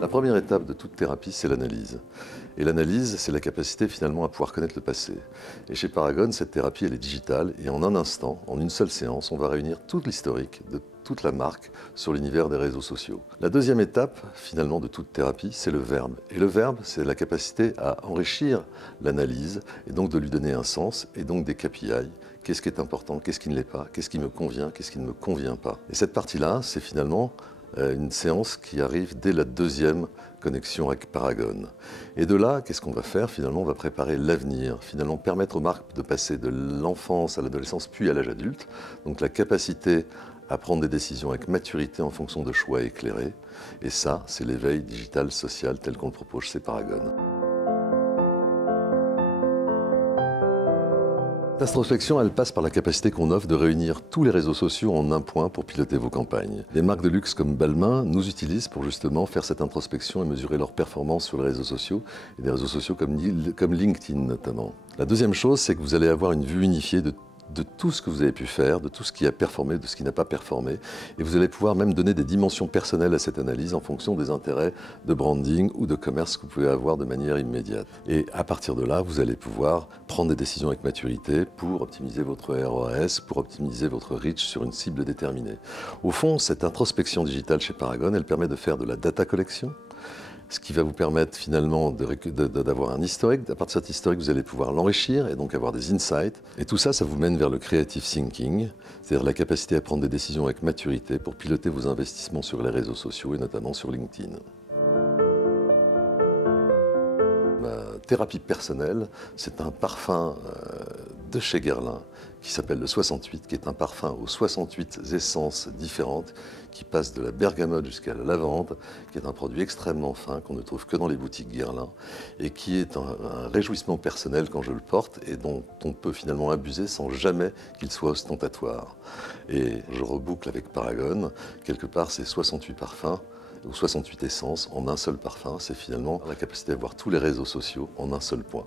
La première étape de toute thérapie, c'est l'analyse. Et l'analyse, c'est la capacité finalement à pouvoir connaître le passé. Et chez Paragon, cette thérapie, elle est digitale et en un instant, en une seule séance, on va réunir tout l'historique de toute la marque sur l'univers des réseaux sociaux. La deuxième étape, finalement, de toute thérapie, c'est le verbe. Et le verbe, c'est la capacité à enrichir l'analyse et donc de lui donner un sens et donc des KPI. Qu'est-ce qui est important, qu'est-ce qui ne l'est pas, qu'est-ce qui me convient, qu'est-ce qui ne me convient pas. Et cette partie-là, c'est finalement une séance qui arrive dès la deuxième connexion avec Paragon. Et de là, qu'est-ce qu'on va faire? Finalement, on va préparer l'avenir, finalement permettre aux marques de passer de l'enfance à l'adolescence puis à l'âge adulte. Donc la capacité à prendre des décisions avec maturité en fonction de choix éclairés. Et ça, c'est l'éveil digital social tel qu'on le propose chez Paragon. L'introspection, elle passe par la capacité qu'on offre de réunir tous les réseaux sociaux en un point pour piloter vos campagnes. Des marques de luxe comme Balmain nous utilisent pour justement faire cette introspection et mesurer leur performance sur les réseaux sociaux, et des réseaux sociaux comme LinkedIn notamment. La deuxième chose, c'est que vous allez avoir une vue unifiée de tout ce que vous avez pu faire, de tout ce qui a performé, de ce qui n'a pas performé. Et vous allez pouvoir même donner des dimensions personnelles à cette analyse en fonction des intérêts de branding ou de commerce que vous pouvez avoir de manière immédiate. Et à partir de là, vous allez pouvoir prendre des décisions avec maturité pour optimiser votre ROAS, pour optimiser votre reach sur une cible déterminée. Au fond, cette introspection digitale chez Paragon, elle permet de faire de la data collection, ce qui va vous permettre finalement d'avoir un historique. À partir de cet historique, vous allez pouvoir l'enrichir et donc avoir des insights. Et tout ça, ça vous mène vers le creative thinking, c'est-à-dire la capacité à prendre des décisions avec maturité pour piloter vos investissements sur les réseaux sociaux et notamment sur LinkedIn. Ma thérapie personnelle, c'est un parfum de chez Guerlain qui s'appelle le 68, qui est un parfum aux 68 essences différentes, qui passe de la bergamote jusqu'à la lavande, qui est un produit extrêmement fin qu'on ne trouve que dans les boutiques Guerlain et qui est un réjouissement personnel quand je le porte et dont on peut finalement abuser sans jamais qu'il soit ostentatoire. Et je reboucle avec Paragon, quelque part ces 68 parfums ou 68 essences en un seul parfum, c'est finalement la capacité d'avoir tous les réseaux sociaux en un seul point.